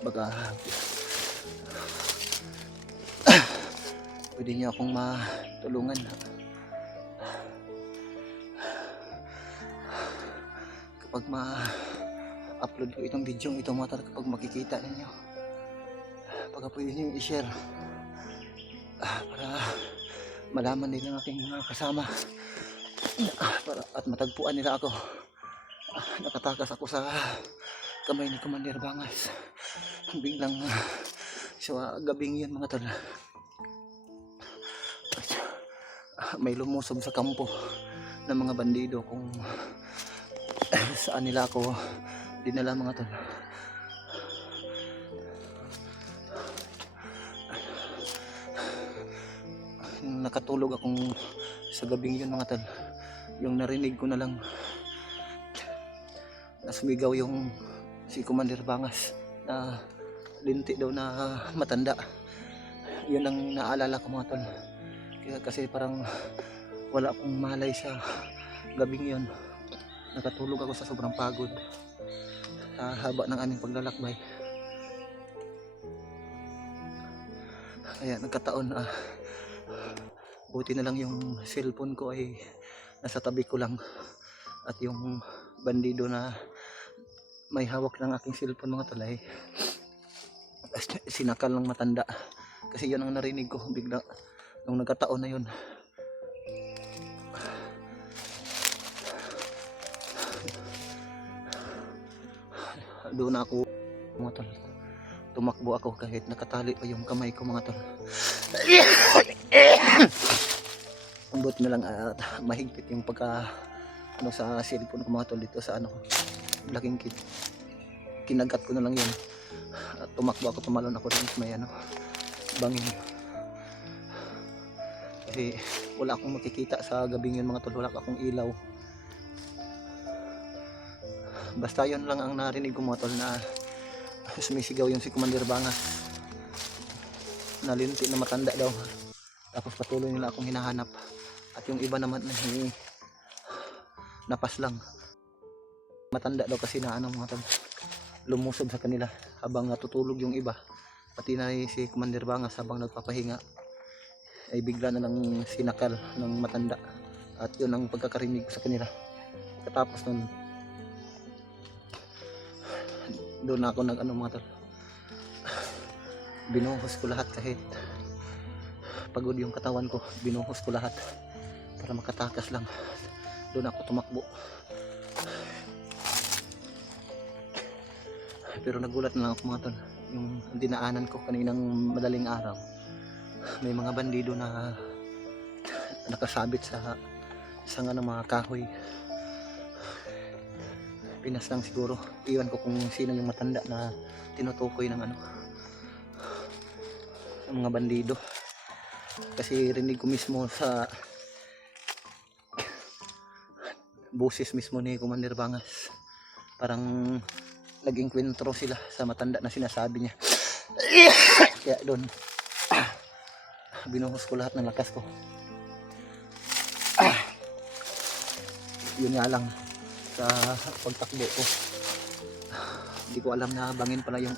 Baka pwede niyo akong matulungan. Kapag ma-upload ko itong video ito mga tol, kapag makikita ninyo, baka pwede niyo i-share para malaman din ng aking mga kasama at matagpuan nila ako. Nakatakas ako sa kamay ni Commander Bangas biglang sa gabing yun mga tol. May lumusob sa kampo ng mga bandido kung saan nila ako dinala mga tol. Nakatulog akong sa gabing yun mga tol, yung narinig ko na lang na sumigaw yung si Commander Bangas na linti daw na matanda. Yun ang naalala ko mga tol. Kaya kasi parang wala akong malay sa gabing yun. Nakatulog ako sa sobrang pagod sa haba ng aming paglalakbay. Kaya nagkataon buti na lang yung cellphone ko ay nasa tabi ko lang at yung bandido na may hawak ng aking cellphone mga tol ay sinakal ng matanda. Kasi yun ang narinig ko bigla nung nagkataon na yun. Doon ako mga tol, tumakbo ako kahit nakatali pa yung kamay ko mga tol. Ambot na lang at mahigpit yung pagka sa cellphone ko mga tol dito sa laking kinagat ko na lang yun at tumakbo ako, tumalon ako rin may bangin kasi wala akong makikita sa gabing yun mga tol, wala akong ilaw. Basta yun lang ang narinig ko mga tol, na sumisigaw yung si Commander Bangas na linti na matanda daw, tapos patuloy nila akong hinahanap at yung iba naman napas lang matanda daw kasi na mga tol, lumusob sa kanila habang natutulog yung iba, pati na si Commander Bangas habang nagpapahinga ay bigla na lang sinakal ng matanda at yun ang pagkakarinig ko sa kanila. Katapos nun doon ako mga tol, binuhos ko lahat kahit pagod yung katawan ko, binuhos ko lahat para makatakas lang. Doon ako tumakbo. Pero nagulat na lang ako mga tol, yung dinaanan ko kaninang madaling araw, may mga bandido na nakasabit sa sanga ng mga kahoy. Pinas lang siguro, iwan ko kung sino yung matanda na tinutukoy ng ng mga bandido. Kasi rinig ko mismo sa boses mismo ni Commander Bangas. Parang nag-enkwentro sila sa matanda na sinasabi niya. Kaya doon binuhos ko lahat ng lakas ko. Yun nga lang, sa pagtakbo ko, hindi ko alam na bangin pala yung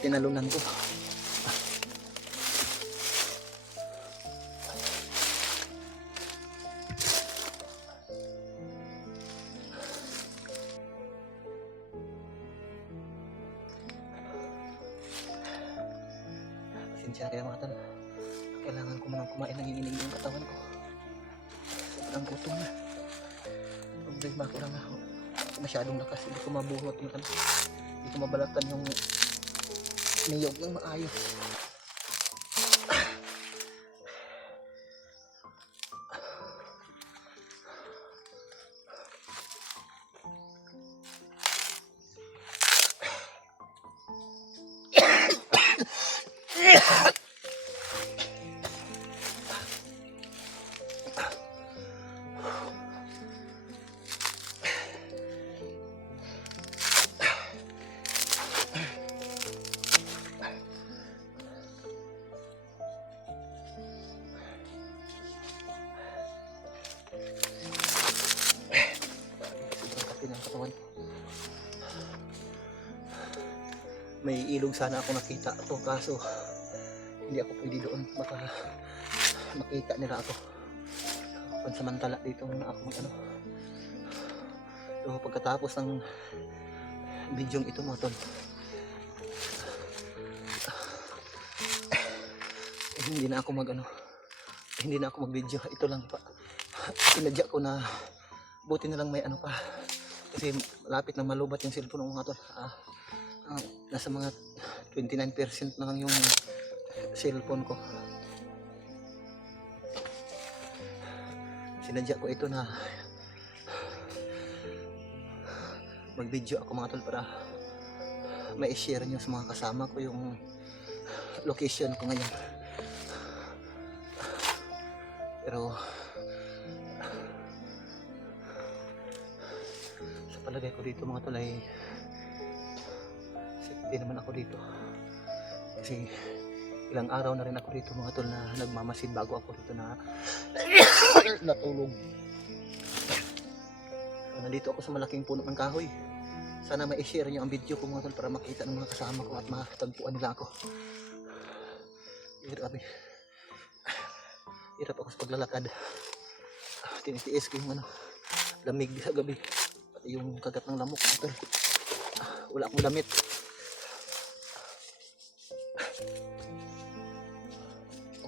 tinalunan ko. Pasensya kaya mga tol, kailangan ko munang kumain, nanginginig yung katawan ko. Sobrang gutom na. Problema ko lang na masyadong lakas, hindi ko mabuhat yung hindi ko mabalatan yung niyog ng maayos. May ilog sana ako nakita to, kaso hindi ako pwede doon, baka makita nila ako. Pansamantala dito na ako so pagkatapos ng bidyong ito mga tol, hindi na ako hindi na ako mag video. Ito lang pa, sinadya ko na buti na lang may pa, kasi malapit na malubat yung cellphone ng mga tol. Nasa mga 29% na lang yung cellphone ko. Sinadya ko ito na mag video ako mga tol, para ma-share nyo sa mga kasama ko yung location ko ngayon. Pero sa palagay ko dito mga tol ay hindi naman ako dito, kasi ilang araw na rin ako dito mga tol na nagmamasid bago ako dito na natulog. So, nandito ako sa malaking puno ng kahoy. Sana ma-share nyo ang video ko mga tol, para makita ng mga kasama ko at matagpuan nila ako. Hirap ako sa paglalakad. Tinitiis ko yung lamig sa gabi, pati yung kagat ng lamok mga tol. Wala akong damit.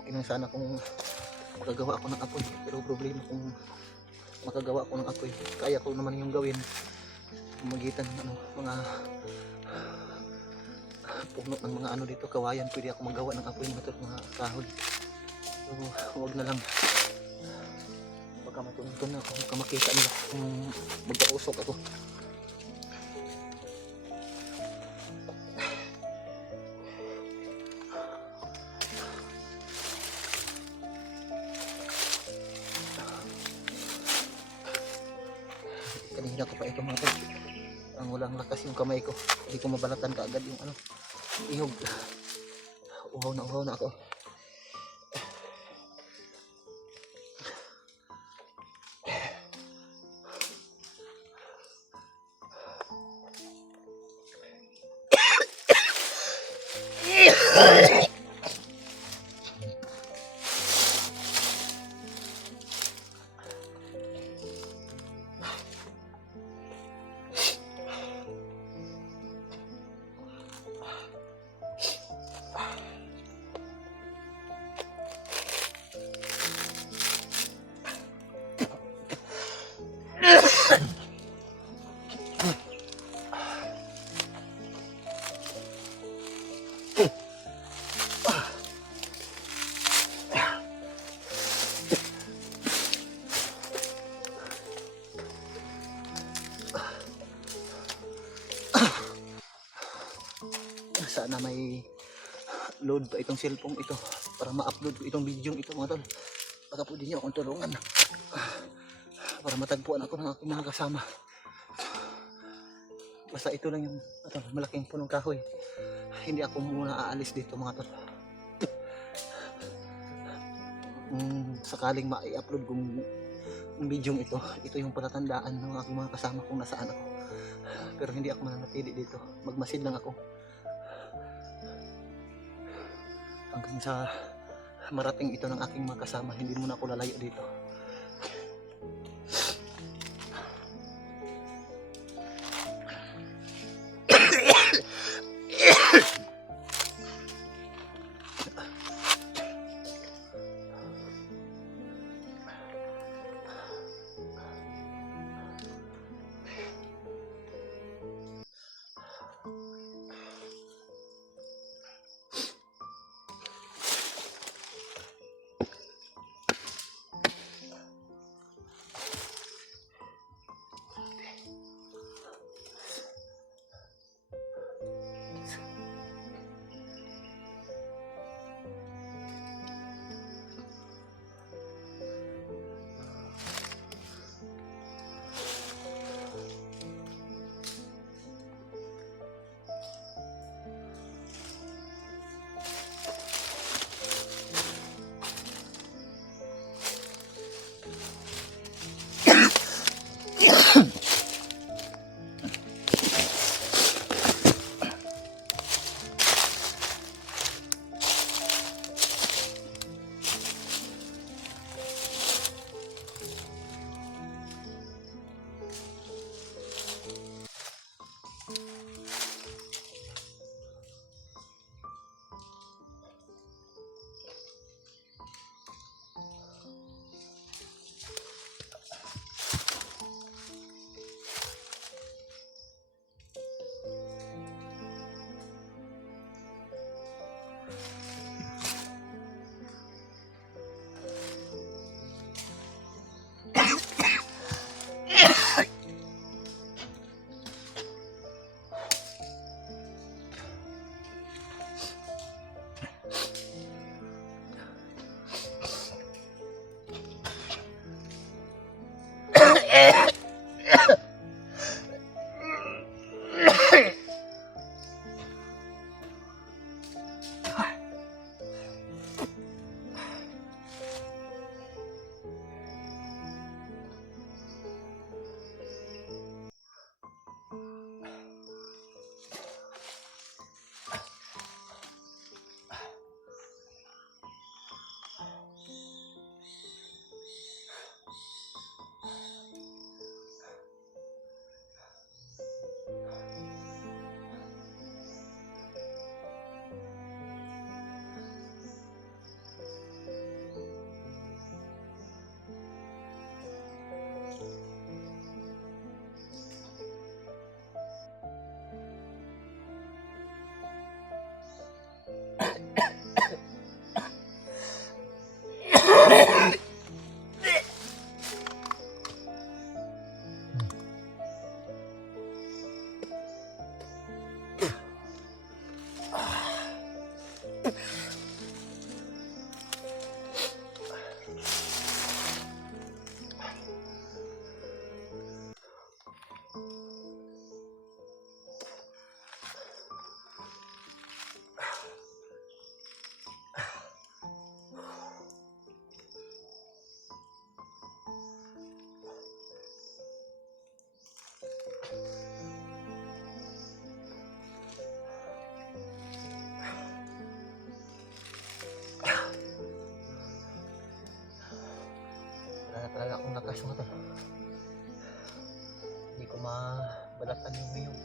Okay lang sana kung makagawa ako ng apoy, pero problema kung makagawa ako ng apoy, kaya ko naman yung gawin magitan ng mga puno ng mga dito, kawayan. Pwede ako magawa ng apoy mga kahoy. So huwag na lang, baka matuntun ako, baka makita nila kung magpausok ako. Kanina ko pa ito mga tol, ang walang lakas yung kamay ko, hindi ko mabalatan kaagad yung ihog. Uhaw na ako. Sana may load pa itong cellphone ito para ma-upload ko itong video ito mga tol. Baka pwede nyo akong tulungan. para matagpuan ako ng aking mga kasama. Basta ito lang yung malaking punong kahoy. Hindi ako muna aalis dito mga tol. Sakaling ma-upload kong video ito yung palatandaan ng aking mga kasama kung nasaan ako. Pero hindi ako mananatili dito. Magmasid lang ako. Hanggang sa marating ito ng aking mga kasama, hindi muna ako lalayo dito. Talaga akong lakas mga tol. Hindi ko mabalatan yung ngayon.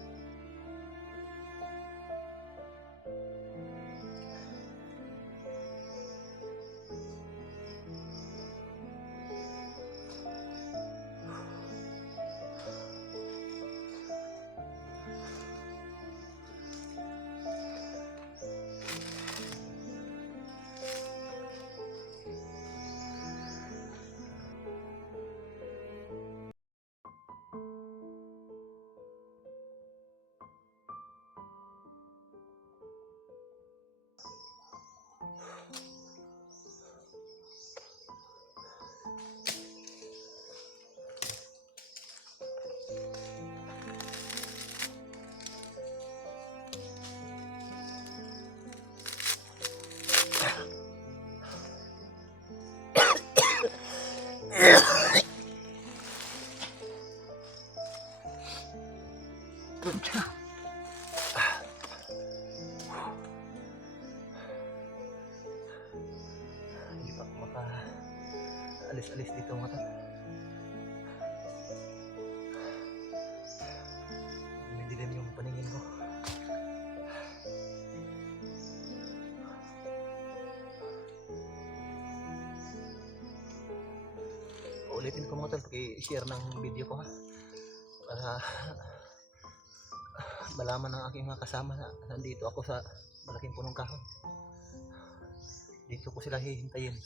ulitin ko mga tol, i-share ng video ko ha. Para malaman ng aking mga kasama na nandito ako sa malaking punong kahoy. Dito ko sila hihintayin.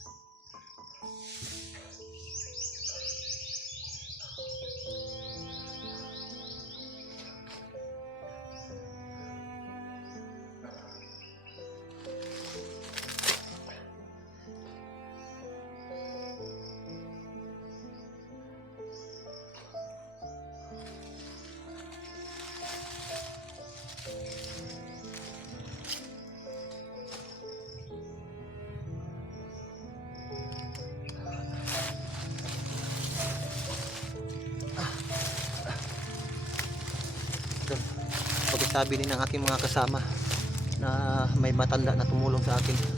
Pagkasabi din ng aking mga kasama na may matanda na tumulong sa akin